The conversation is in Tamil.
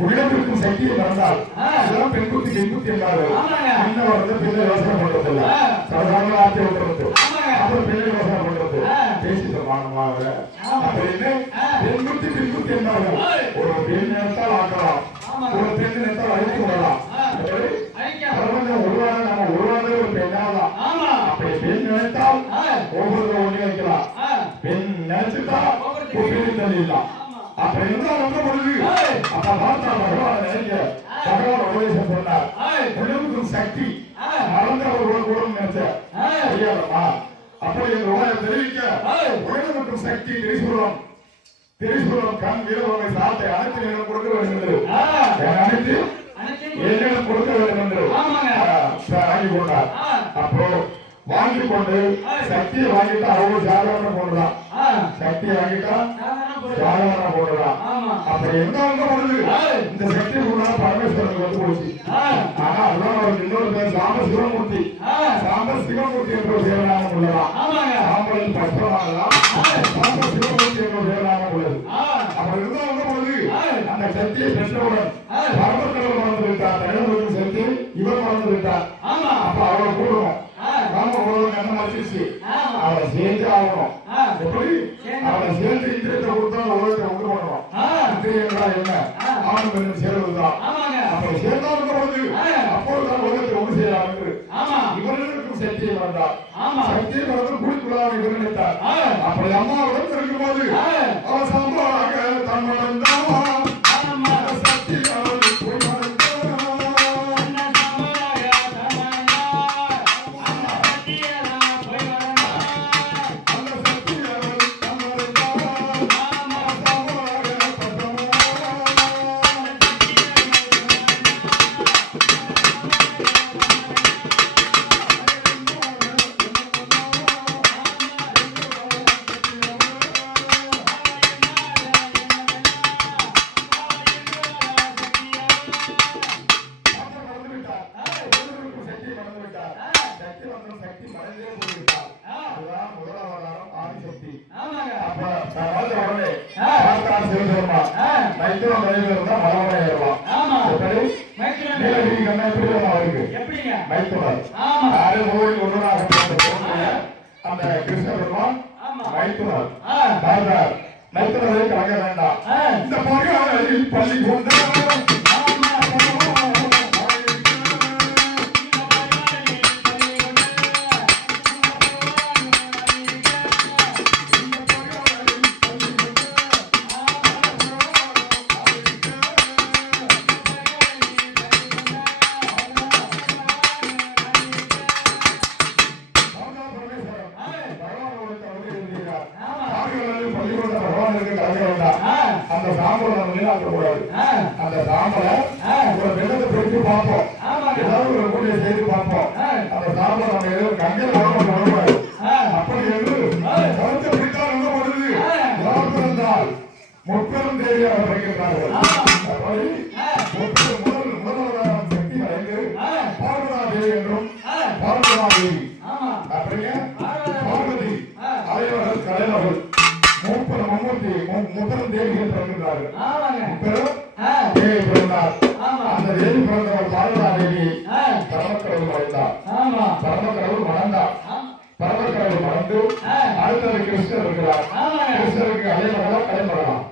உடம்பிற்கும் சக்தியை மறந்தால் இதெல்லாம் பெண் குத்தி பெண் குத்தி என்றார்கள் இன்னும் வந்து பிள்ளை யோசனை பண்றதில்ல. சாதாரண ஆட்சி விட்டுறது அப்புறம் பிள்ளை யோசனை பண்றது. பேசிட்டு வாங்கமாக அப்படின்னு பெண் குத்தி பெண் குத்தி என்றார்கள் ஒரு பெண் நினைத்தால் ஆக்கலாம். ஒரு பெண் நினைத்தால் அழித்து விடலாம் நினைச்சுட்டா தள்ளிடலாம் அப்படி இருந்தா ரொம்ப பொழுது? அப்ப பார்த்தா பகவான் நினைக்க பகவான் உபதேசம் சொன்னார் உடம்புக்கும் சக்தி. மறந்தவர்கள் கூட நினைச்ச தெரியாதமா அப்படி இந்த உலகம் தெரிவிக்க உடம்புக்கும் சக்தி திரிசூலம். திரிசூலம் கண் வீரவகை சாத்தை அனைத்து நேரம் கொடுக்க வேண்டும் என்று. அனைத்து? என்னிடம் கொடுக்க வேண்டும் என்று. வாங்கி கொண்டார். அப்போ வாங்கி கொண்டு சக்தியை வாங்கிட்டா அவ்வளவு சாதாரண போடுறான் சக்தியை வாங்கிட்டா சாதாரண போடுறான் அப்ப எங்க அங்க பொழுது இந்த சக்தி கூட பரமேஸ்வரனுக்கு வந்து போச்சு ஆனா அதுதான் அவருக்கு இன்னொரு பேர் சாம்ப சிவமூர்த்தி. சாம்ப சிவமூர்த்தி என்ற பேரநாமம் உள்ளதா? சாம்பலில் பஸ்பமாகலாம் சாம்ப சிவமூர்த்தி என்ற பேரநாமம் உள்ளது. அப்படி இருந்தா அங்க பொழுது அந்த சக்தியை பெற்றவுடன் பரமக்கடல் மறந்து விட்டார். தலைவருக்கு சக்தி இவர் மறந்து விட்டார். அப்ப அவரை கூடுவோம் நாம உலகம் கண்ண மறைச்சிருச்சு? அவரை சேர்ந்து இந்திரியங்களா என்ன ஆணும் பெண்ணும் சேர்வதுதான் அப்படி சேர்ந்தால் பொழுது அப்பொழுதுதான் உலகத்தை ஒன்று செய்யலாம் என்று இவர்களுக்கும் சக்தியை வந்தார் சக்தியை மறந்து குடிக்குள்ளாக இவர் நினைத்தார். அப்படி அம்மாவுடன் இருக்கும்போது அவர் சம்பவாக தன் மறந்தான் சிவபெருமான். மைத்துனம் நிறைவேறினா மரமனை ஏறுவான். எப்படி? நீலகிரி கண்ணா எப்படி அவருக்கு? மைத்துனர். யாரு கோவில் ஒன்றுனாக பிறந்த தோன்றிய அந்த கிருஷ்ண பெருமான் மைத்துனர். பார்த்தார். மைத்துனரை கலங்க வேண்டாம். இந்த பள்ளி கொண்டார். அந்த சாம்பலை நம்ம வீணாக்க கூடாது அந்த சாம்பலை ஒரு வெள்ளத்தை பிடிச்சு பார்ப்போம். ஏதாவது ஒரு கூடிய செய்து பார்ப்போம். அந்த சாம்பலை நம்ம ஏதோ கங்கையில் உடம்பு வரக்கூடாது அப்படி என்று கருத்தை பிடித்தால் என்ன பண்ணுது? பிறந்தால் முப்பெரும் தேவியாக பிறக்கிறார்கள் அப்படி முப்பெரும் முதல் முதல்வரான சக்தி மறைந்து பார்வதா தேவி என்றும் பார்வதா தேவி அப்படிங்க பார்வதி. அலைவர்கள் கலைவர்கள் பிறந்தவர் தேவி பிறந்தார். அந்த தேவி பிறந்தவர் பாரதாதேவி பரமக்கடவுள் மறைந்தார் பரமக்கடவுள் மறந்தார் பரமக்கடவுள் மறந்து அடுத்தவர் கிருஷ்ணர் இருக்கிறார். கிருஷ்ணருக்கு அதே மரணம் கலைமரணம்